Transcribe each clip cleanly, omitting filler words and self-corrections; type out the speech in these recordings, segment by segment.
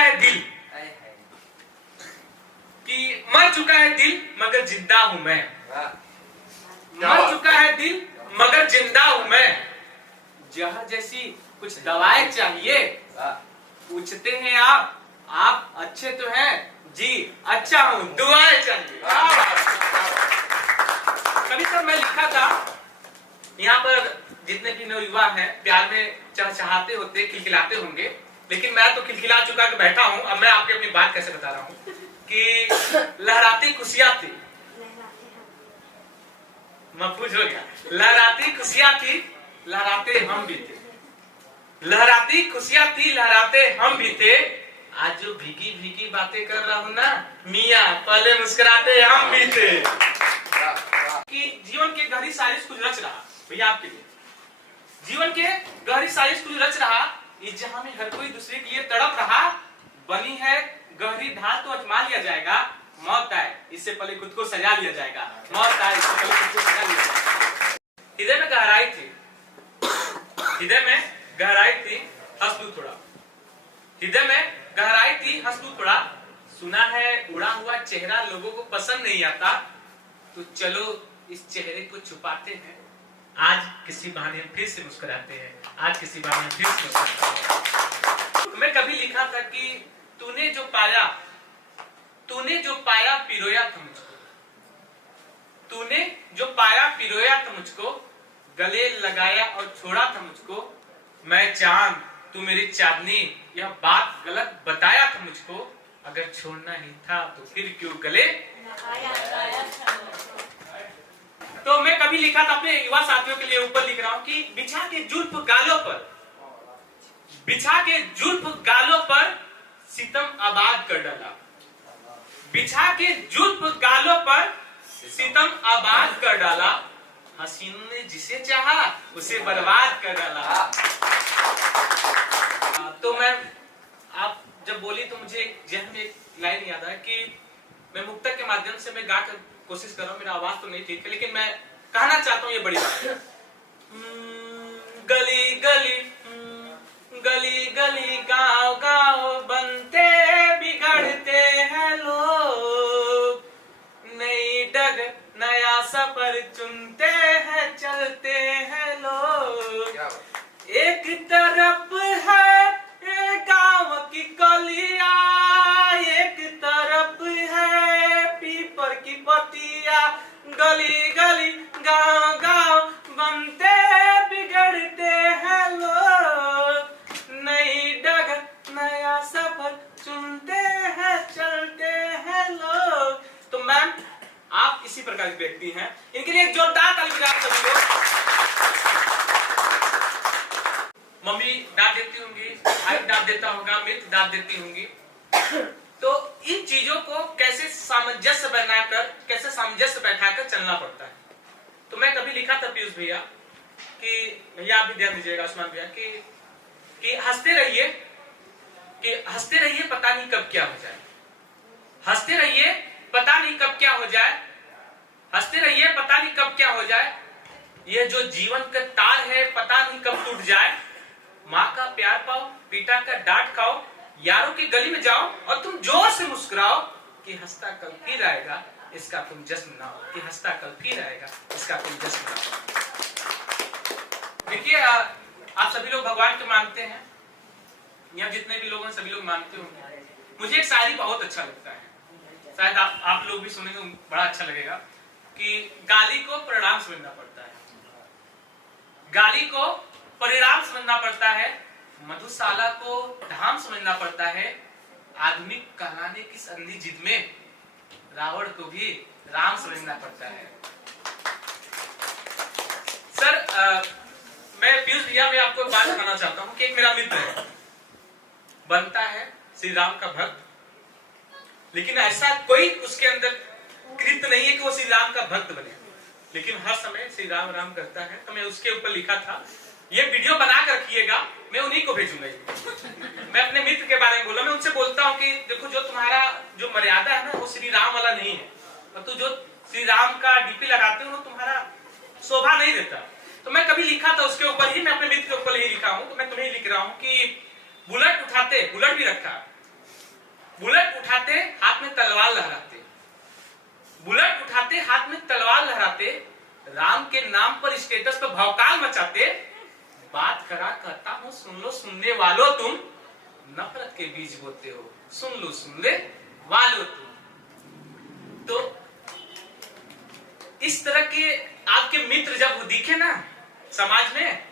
है दिल, कि मर चुका है दिल मगर जिंदा हूं मैं, मर चुका है दिल मगर जिंदा हूं मैं, जहर जैसी कुछ दवाएं चाहिए, पूछते हैं आप अच्छे तो हैं जी, अच्छा हूं, दुआएं चाहिए। कभी तक मैं लिखा था, यहाँ पर जितने भी नवयुवा हैं प्यार में चहचहाते होते, खिलखिलाते होंगे, लेकिन मैं तो खिलखिला चुका के बैठा हूं। अब मैं आपकी अपनी बात कैसे बता रहा हूं कि लहराती खुशियां थी, महफूज हो गया, लहराती खुशियां थी, लहराते हम भी थे, लहराती खुशियां थी, लहराते हम भी थे, आज जो भीगी भीगी बातें कर रहा हूं ना मियां, पहले मुस्कुराते हम भी थे। कि जीवन के गहरी साजिश कुछ रच रहा भैया आपके लिए, जीवन के गहरी साजिश कुछ रच रहा, इस जहां में हर कोई दूसरे के लिए तड़प रहा, बनी है गहरी धार तो अजमा लिया जाएगा, मौत आए इससे पहले खुद को सजा लिया जाएगा, मौत आए इससे पहले खुद को सजा लिया जाएगा। हृदय में गहराई थी, हृदय में गहराई थी, हंस लूं थोड़ा, हृदय में गहराई थी, हंस लूं थोड़ा, सुना है उड़ा हुआ चेहरा लोगों को पसंद नहीं आता, तो चलो इस चेहरे को छुपाते हैं, आज किसी बहाने हम फिर से मुस्कुराते हैं, आज किसी बहाने हम फिर से मुस्कुराते हैं। मैं कभी लिखा था कि तूने जो पाया पिरोया था मुझको, तूने जो पाया पिरोया था मुझको, गले लगाया और छोड़ा था मुझको, मैं चांद तू मेरी चांदनी, यह बात गलत बताया था मुझको, अगर छोड़ना ही था तो फिर क्यों गले लगाया। तो मैं कभी लिखा था अपने युवा साथियों के लिए, ऊपर लिख रहा हूं कि बिछा के जुल्फ गालों पर, बिछा के जुल्फ गालों पर सितम आबाद कर डाला, बिछा के जुल्फ गालों पर सितम आबाद कर डाला, हसीन ने जिसे चाहा उसे बर्बाद कर डाला। तो मैं, आप जब बोली तो मुझे जहन में एक लाइन याद है कि मैं मुक्तक के माध्यम से मैं गाकर कोशिश कर रहा हूँ, मेरा आवाज तो नहीं ठीक है, लेकिन मैं कहना चाहता हूँ ये बड़ी बात है। गली गली गली गली गांव गांव बनते बिगड़ते हैं लोग, नई डग नया सफर चुनते हैं चलते हैं लोग, एक तरफ है गांव की कलिया, एक तरफ है पीपर की पतिया, गली गली गांव गांव बनते बिगड़ते हैं लोग, नई डगर नया सफर चुनते हैं चलते हैं लोग। तो मैम आप इसी प्रकार के व्यक्ति हैं, इनके लिए एक जोरदार ताली बजाएं सभी लोग। मम्मी डांट देती होंगी, भाई डांट देता होगा, मित्र डांट देती होंगी, तो इन चीजों को कैसे सामंजस्य बनाकर, कैसे सामंजस्य बैठाकर चलना पड़ता है। तो मैं कभी लिखा था पीयूष भैया कि भैया आप भी ध्यान दीजिएगा, उस्मान भैया, कि हंसते रहिए, कि हंसते रहिए पता नहीं कब क्या हो जाए, हंसते रहिए पता नहीं कब क्या हो जाए, हंसते रहिए पता नहीं कब क्या हो जाए, ये जो जीवन का तार है पता नहीं कब टूट जाए, माँ का प्यार पाओ, पिता का डांट खाओ, यारों की गली में जाओ और तुम जोर से मुस्कुराओ कि हंसता कल फिर आएगा इसका तुम जश्न ना हो, कि हंसता कल फिर आएगा इसका तुम जश्न ना हो। देखिए आप सभी लोग भगवान को मानते हैं, यहाँ जितने भी लोग हैं सभी लोग मानते होंगे। मुझे एक शायरी बहुत अच्छा लगता है, शायद आप लोग भी सुनेंगे बड़ा अच्छा लगेगा, कि गाली को परिणाम समझना पड़ता है, गाली को परिणाम समझना पड़ता है, मधुशाला को धाम समझना पड़ता है, आधुनिक कहलाने की अंधी जिद में रावण को भी राम समझना पड़ता है। सर मैं पीयूष भैया, मैं आपको एक बात बताना चाहता हूँ कि एक मेरा मित्र है, बनता है श्री राम का भक्त, लेकिन ऐसा कोई उसके अंदर कृत्य नहीं है कि वो श्री राम का भक्त बने, लेकिन हर समय श्री राम राम करता है। तो मैं उसके ऊपर लिखा था, ये वीडियो बना कर रखिएगा, मैं उन्हीं को भेजूंगा। मैं अपने मित्र के बारे में बोला, मैं उनसे बोलता हूँ कि देखो जो तुम्हारा जो मर्यादा है ना वो श्री राम वाला नहीं है, और तो जो श्री राम का डीपी लगाते हो वो तुम्हारा शोभा नहीं देता। तो मैं कभी लिखा था उसके ऊपर ही, मैं अपने मित्र के ऊपर ही लिखा हूँ, तो मैं तुम्हें लिख रहा हूँ कि बुलेट उठाते, बुलेट भी रखा, बुलेट उठाते हाथ में तलवार लहराते, बुलेट उठाते हाथ में तलवार लहराते, राम के नाम पर स्टेटस पर भौकाल मचाते, बात करा कहता हूं सुन लो सुनने वालों तुम, नफरत के बीज बोते हो, सुन लो सुन ले वालों तुम। तो इस तरह के आपके मित्र जब वो दिखे ना समाज में,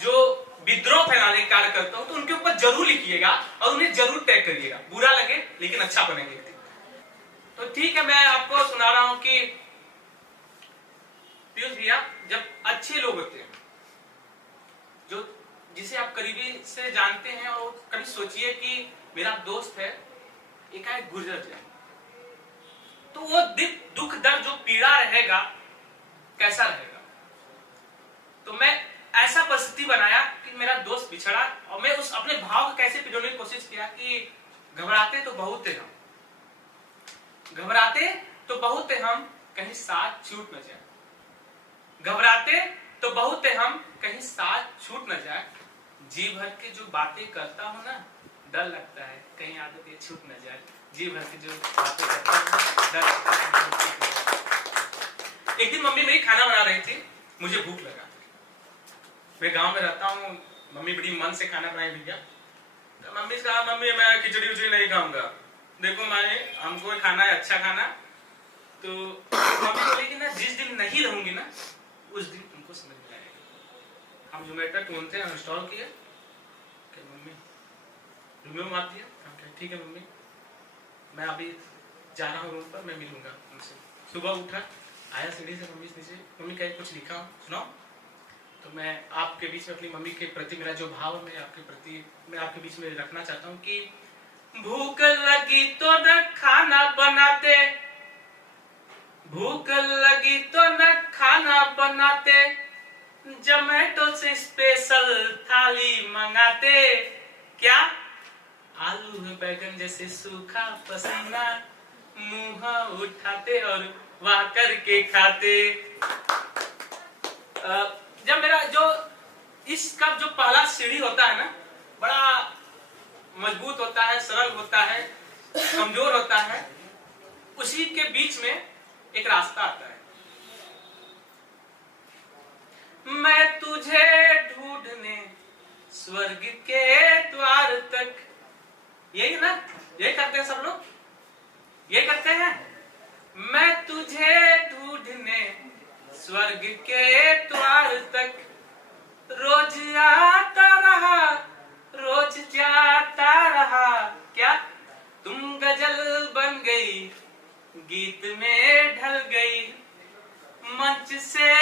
जो विद्रोह फैलाने का कार्य करता हो, तो उनके ऊपर जरूर लिखिएगा और उन्हें जरूर टैग करिएगा, बुरा लगे लेकिन अच्छा बनेंगे। तो ठीक है, मैं आपको सुना रहा हूं कि पीयूष भैया, जब अच्छे लोग होते हैं, जो जिसे आप करीबी से जानते हैं, और कभी सोचिए कि मेरा दोस्त है एकाएक गुजर जाए, तो वो दुख दर्द जो पीड़ा रहेगा कैसा रहेगा। तो मैं ऐसा परिस्थिति बनाया कि मेरा दोस्त बिछड़ा, और मैं उस अपने भाव को कैसे पिरोने की कोशिश किया कि घबराते तो बहुत थे हम, घबराते तो बहुत थे हम, कहीं साथ छूट न जाए, घबराते तो बहुत थे हम, कहीं साथ छूट न जाए, जी भर के जो बातें करता हूं ना, डर लगता है कहीं आदत ये छूट न जाए, जी भर के जो बातें करता हूं डर लगता है। एक दिन मम्मी मेरी खाना बना रही थी, मुझे भूख लगा, मैं गांव में रहता हूँ, मम्मी बड़ी मन से खाना बनाई भैया, तो मम्मी से कहा मम्मी मैं खिचड़ी उचड़ी नहीं खाऊंगा, देखो मैं हमको खाना है अच्छा खाना। तो मम्मी बोली कि ना जिस दिन नहीं रहूंगी ना उस दिन तुमको समझ में आएगा। हम जोमेटो ढूंढते हैं, इंस्टॉल किए, मम्मी रूम में दिया, ठीक है मम्मी मैं अभी जा रहा हूँ रूम पर, मैं मिलूंगा उनसे। सुबह उठा, आया सीढ़ी से मम्मी से नीचे, मम्मी कहीं कुछ लिखा हो सुनाओ। तो मैं आपके बीच में अपनी मम्मी के प्रति मेरा जो भाव है, मैं आपके बीच में रखना चाहता हूँ कि भूख लगी तो न खाना बनाते, भूख लगी तो न खाना बनाते, जोमेटो से स्पेशल थाली मंगाते, क्या आलू बैगन जैसे सूखा पसीना मुंह उठाते और वाह करके खाते। जब मेरा जो इसका जो पहला सीढ़ी होता है ना, बड़ा मजबूत होता है, सरल होता है, कमजोर होता है, उसी के बीच में एक रास्ता आता है। मैं तुझे ढूंढने स्वर्ग के द्वार तक, यही ना, ये करते हैं सब लोग, ये करते हैं। मैं तुझे ढूंढने स्वर्ग के द्वार तक, रोज आता रहा रोज जाता रहा, क्या तुम गजल बन गई, गीत में ढल गई, मंच से